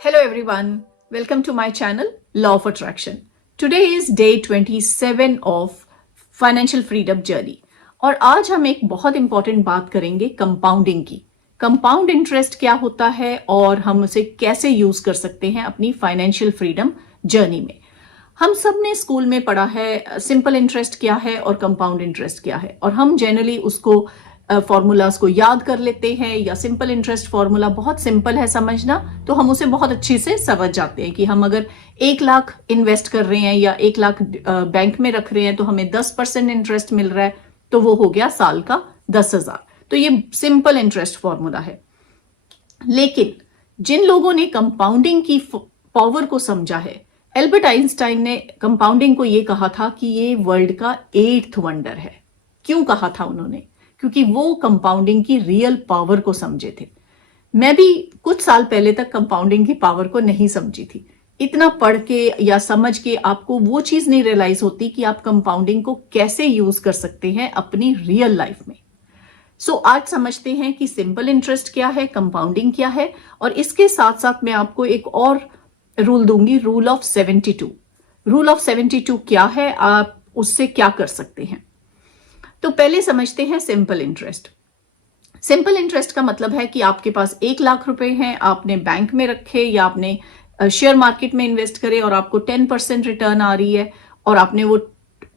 Hello everyone, welcome to my channel Law of Attraction. Today is day 27 of Financial Freedom Journey और आज हम एक बहुत important बात करेंगे कंपाउंडिंग की। कंपाउंड इंटरेस्ट क्या होता है और हम उसे कैसे यूज कर सकते हैं अपनी फाइनेंशियल फ्रीडम जर्नी में। हम सब ने स्कूल में पढ़ा है सिंपल इंटरेस्ट क्या है और कंपाउंड इंटरेस्ट क्या है, और हम जनरली उसको फॉर्मूलाज को याद कर लेते हैं, या सिंपल इंटरेस्ट फॉर्मूला बहुत सिंपल है समझना, तो हम उसे बहुत अच्छे से समझ जाते हैं कि हम अगर 1 लाख इन्वेस्ट कर रहे हैं या 1 लाख बैंक में रख रहे हैं तो हमें 10% इंटरेस्ट मिल रहा है, तो वो हो गया साल का 10,000। तो ये सिंपल इंटरेस्ट फॉर्मूला है। लेकिन जिन लोगों ने कंपाउंडिंग की पावर को समझा है, एल्बर्ट आइंस्टाइन ने कंपाउंडिंग को ये कहा था कि ये वर्ल्ड का 8th वंडर है। क्यों कहा था उन्होंने? क्योंकि वो कंपाउंडिंग की रियल पावर को समझे थे। मैं भी कुछ साल पहले तक कंपाउंडिंग की पावर को नहीं समझी थी। इतना पढ़ के या समझ के आपको वो चीज नहीं रियलाइज होती कि आप कंपाउंडिंग को कैसे यूज कर सकते हैं अपनी रियल लाइफ में। सो आज समझते हैं कि सिंपल इंटरेस्ट क्या है, कंपाउंडिंग क्या है, और इसके साथ साथ मैं आपको एक और रूल दूंगी, रूल ऑफ 72। रूल ऑफ 72 क्या है, आप उससे क्या कर सकते हैं। तो पहले समझते हैं सिंपल इंटरेस्ट। सिंपल इंटरेस्ट का मतलब है कि आपके पास 1 लाख रुपए हैं, आपने बैंक में रखे या आपने शेयर मार्केट में इन्वेस्ट करे और आपको 10% रिटर्न आ रही है और आपने वो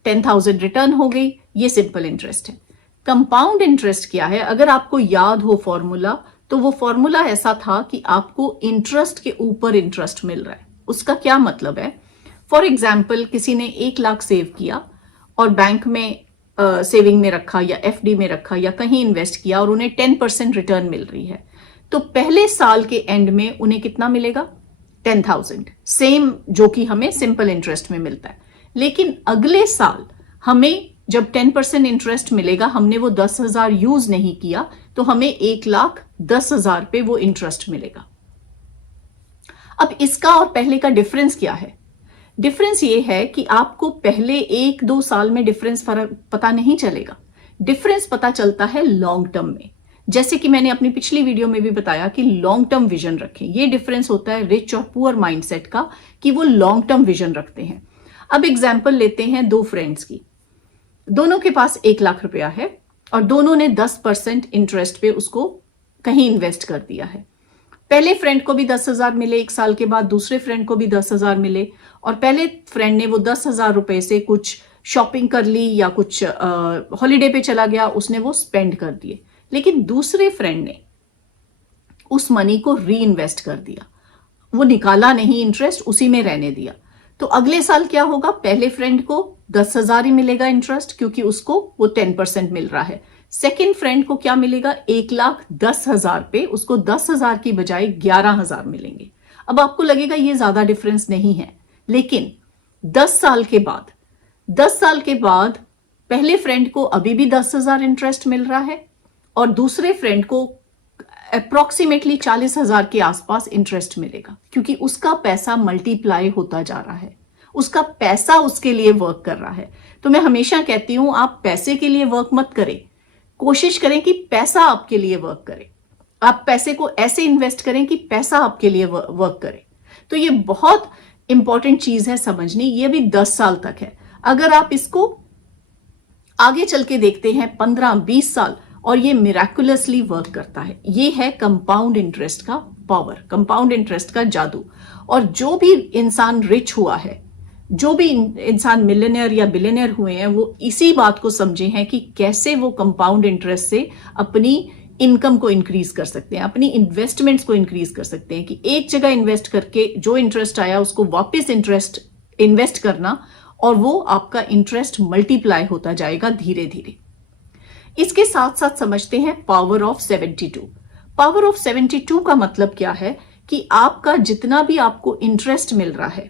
10,000 रिटर्न हो गई, ये सिंपल इंटरेस्ट है। कंपाउंड इंटरेस्ट क्या है? अगर आपको याद हो फॉर्मूला, तो वो फॉर्मूला ऐसा था कि आपको इंटरेस्ट के ऊपर इंटरेस्ट मिल रहा है। उसका क्या मतलब है? फॉर एग्जाम्पल, किसी ने 1 लाख सेव किया और बैंक में सेविंग में रखा या एफडी में रखा या कहीं इन्वेस्ट किया और उन्हें 10% रिटर्न मिल रही है, तो पहले साल के एंड में उन्हें कितना मिलेगा? 10,000, सेम जो कि हमें सिंपल इंटरेस्ट में मिलता है। लेकिन अगले साल हमें जब 10% इंटरेस्ट मिलेगा, हमने वो 10,000 यूज नहीं किया, तो हमें 1,10,000 पे वो इंटरेस्ट मिलेगा। अब इसका और पहले का डिफरेंस क्या है? डिफरेंस ये है कि आपको पहले 1-2 साल में डिफरेंस फर्क पता नहीं चलेगा। डिफरेंस पता चलता है लॉन्ग टर्म में। जैसे कि मैंने अपनी पिछली वीडियो में भी बताया कि लॉन्ग टर्म विजन रखें। ये डिफरेंस होता है रिच और पुअर माइंडसेट का, कि वो लॉन्ग टर्म विजन रखते हैं। अब एग्जाम्पल लेते हैं 2 फ्रेंड्स की। दोनों के पास 1 लाख रुपया है और दोनों ने 10% इंटरेस्ट पे उसको कहीं इन्वेस्ट कर दिया है। पहले फ्रेंड को भी 10,000 मिले 1 साल के बाद, दूसरे फ्रेंड को भी 10,000 मिले, और पहले फ्रेंड ने वो 10,000 रुपए से कुछ शॉपिंग कर ली या कुछ हॉलीडे पे चला गया, उसने वो स्पेंड कर दिए। लेकिन दूसरे फ्रेंड ने उस मनी को री इन्वेस्ट कर दिया, वो निकाला नहीं, इंटरेस्ट उसी में रहने दिया। तो अगले साल क्या होगा? पहले फ्रेंड को 10,000 ही मिलेगा इंटरेस्ट, क्योंकि उसको वो 10% मिल रहा है। सेकेंड फ्रेंड को क्या मिलेगा? 1,10,000 पे उसको 10,000 की बजाय 11,000 मिलेंगे। अब आपको लगेगा ये ज्यादा डिफरेंस नहीं है, लेकिन 10 साल के बाद पहले फ्रेंड को अभी भी 10,000 इंटरेस्ट मिल रहा है और दूसरे फ्रेंड को अप्रोक्सीमेटली 40,000 के आसपास इंटरेस्ट मिलेगा, क्योंकि उसका पैसा मल्टीप्लाई होता जा रहा है, उसका पैसा उसके लिए वर्क कर रहा है। तो मैं हमेशा कहती हूं, आप पैसे के लिए वर्क मत करें, कोशिश करें कि पैसा आपके लिए वर्क करे। आप पैसे को ऐसे इन्वेस्ट करें कि पैसा आपके लिए वर्क करे। तो ये बहुत इंपॉर्टेंट चीज है समझनी। ये भी 10 साल तक है। अगर आप इसको आगे चल के देखते हैं 15-20 साल, और ये मिराकुलसली वर्क करता है। ये है कंपाउंड इंटरेस्ट का पावर, कंपाउंड इंटरेस्ट का जादू। और जो भी इंसान रिच हुआ है, जो भी इंसान मिलियनियर या बिलियनियर हुए हैं, वो इसी बात को समझे हैं कि कैसे वो कंपाउंड इंटरेस्ट से अपनी इनकम को इंक्रीज कर सकते हैं, अपनी इन्वेस्टमेंट्स को इंक्रीज कर सकते हैं, कि एक जगह इन्वेस्ट करके जो इंटरेस्ट आया उसको वापस इन्वेस्ट करना, और वो आपका इंटरेस्ट मल्टीप्लाई होता जाएगा धीरे धीरे। इसके साथ साथ समझते हैं पावर ऑफ 72। पावर ऑफ 72 का मतलब क्या है? कि आपका जितना भी आपको इंटरेस्ट मिल रहा है,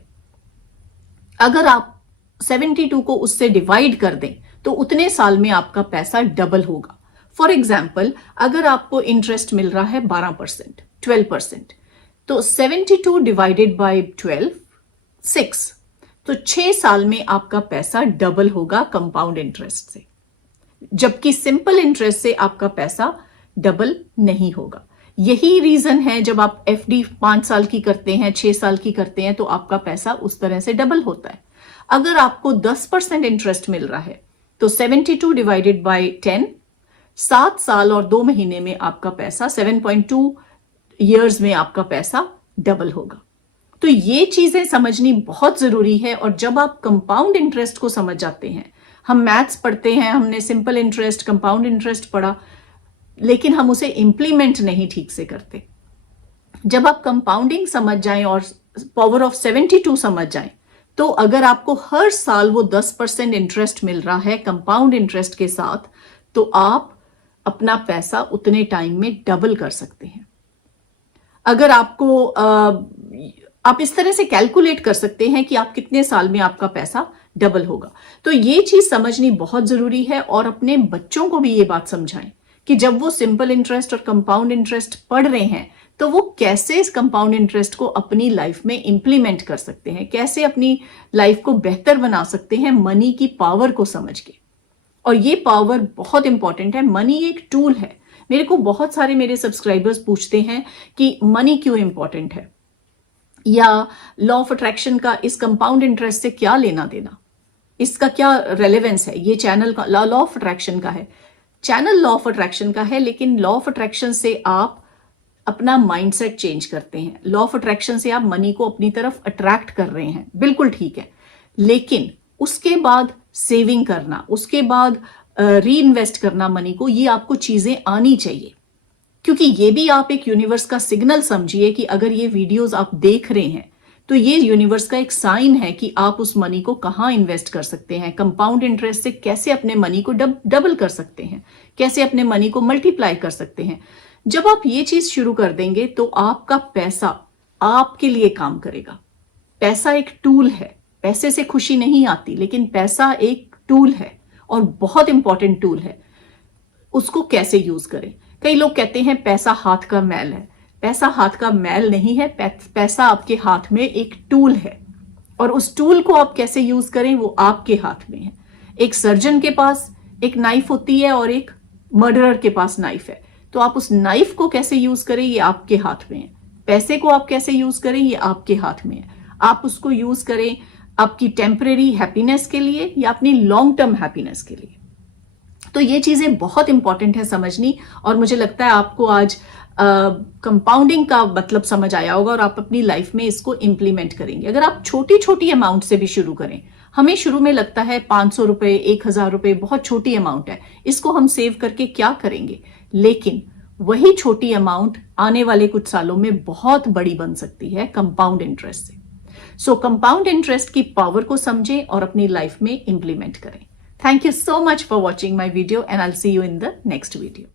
अगर आप 72 को उससे डिवाइड कर दें तो उतने साल में आपका पैसा डबल होगा। फॉर एग्जाम्पल, अगर आपको इंटरेस्ट मिल रहा है 12%, 12%, तो 72 डिवाइडेड बाय 12, 6, तो 6 साल में आपका पैसा डबल होगा कंपाउंड इंटरेस्ट से, जबकि सिंपल इंटरेस्ट से आपका पैसा डबल नहीं होगा। यही रीजन है जब आप एफडी 5 साल की करते हैं, 6 साल की करते हैं, तो आपका पैसा उस तरह से डबल होता है। अगर आपको 10% इंटरेस्ट मिल रहा है तो 72 डिवाइडेड बाय 10, 7 साल और 2 महीने में आपका पैसा 7.2 ईयर्स में आपका पैसा डबल होगा। तो ये चीजें समझनी बहुत जरूरी है। और जब आप कंपाउंड इंटरेस्ट को समझ जाते हैं, हम मैथ्स पढ़ते हैं, हमने सिंपल इंटरेस्ट, कंपाउंड इंटरेस्ट पढ़ा, लेकिन हम उसे इंप्लीमेंट नहीं ठीक से करते। जब आप कंपाउंडिंग समझ जाएं और पावर ऑफ 72 समझ जाएं, तो अगर आपको हर साल वो 10% इंटरेस्ट मिल रहा है कंपाउंड इंटरेस्ट के साथ, तो आप अपना पैसा उतने टाइम में डबल कर सकते हैं। अगर आपको आप इस तरह से कैलकुलेट कर सकते हैं कि आप कितने साल में आपका पैसा डबल होगा। तो ये चीज समझनी बहुत जरूरी है। और अपने बच्चों को भी ये बात समझाएं कि जब वो सिंपल इंटरेस्ट और कंपाउंड इंटरेस्ट पढ़ रहे हैं, तो वो कैसे इस कंपाउंड इंटरेस्ट को अपनी लाइफ में इंप्लीमेंट कर सकते हैं, कैसे अपनी लाइफ को बेहतर बना सकते हैं मनी की पावर को समझ के। और ये पावर बहुत इंपॉर्टेंट है। मनी एक टूल है। मेरे को बहुत सारे मेरे सब्सक्राइबर्स पूछते हैं कि मनी क्यों इंपॉर्टेंट है, या लॉ ऑफ अट्रैक्शन का इस कंपाउंड इंटरेस्ट से क्या लेना देना, इसका क्या रेलेवेंस है। ये चैनल का लॉ ऑफ अट्रैक्शन का है, चैनल लॉ ऑफ अट्रैक्शन का है, लेकिन लॉ ऑफ अट्रैक्शन से आप अपना माइंडसेट चेंज करते हैं। लॉ ऑफ अट्रैक्शन से आप मनी को अपनी तरफ अट्रैक्ट कर रहे हैं, बिल्कुल ठीक है, लेकिन उसके बाद सेविंग करना, उसके बाद री इन्वेस्ट करना मनी को, ये आपको चीजें आनी चाहिए। क्योंकि ये भी आप एक यूनिवर्स का सिग्नल समझिए कि अगर ये वीडियोस आप देख रहे हैं, तो ये यूनिवर्स का एक साइन है कि आप उस मनी को कहां इन्वेस्ट कर सकते हैं, कंपाउंड इंटरेस्ट से कैसे अपने मनी को डबल कर सकते हैं, कैसे अपने मनी को मल्टीप्लाई कर सकते हैं। जब आप ये चीज शुरू कर देंगे, तो आपका पैसा आपके लिए काम करेगा। पैसा एक टूल है, पैसे से खुशी नहीं आती, लेकिन पैसा एक टूल है और बहुत इंपॉर्टेंट टूल है। उसको कैसे यूज करें। कई लोग कहते हैं पैसा हाथ का मैल है। पैसा हाथ का मैल नहीं है, पैसा आपके हाथ में एक टूल है, और उस टूल को आप कैसे यूज करें वो आपके हाथ में है। एक सर्जन के पास एक नाइफ होती है और एक मर्डरर के पास नाइफ है, तो आप उस नाइफ को कैसे यूज करें ये आपके हाथ में है। पैसे को आप कैसे यूज करें ये आपके हाथ में है। आप उसको यूज करें आपकी टेम्परेरी हैप्पीनेस के लिए या अपनी लॉन्ग टर्म हैप्पीनेस के लिए। तो ये चीजें बहुत इंपॉर्टेंट है समझनी। और मुझे लगता है आपको आज कंपाउंडिंग का मतलब समझ आया होगा और आप अपनी लाइफ में इसको इंप्लीमेंट करेंगे। अगर आप छोटी छोटी अमाउंट से भी शुरू करें, हमें शुरू में लगता है 500 रुपए, 1000 रुपए बहुत छोटी अमाउंट है, इसको हम सेव करके क्या करेंगे, लेकिन वही छोटी अमाउंट आने वाले कुछ सालों में बहुत बड़ी बन सकती है कंपाउंड इंटरेस्ट से। सो कंपाउंड इंटरेस्ट की पावर को समझें और अपनी लाइफ में इंप्लीमेंट करें। Thank you so much for watching my video, and I'll see you in the next video.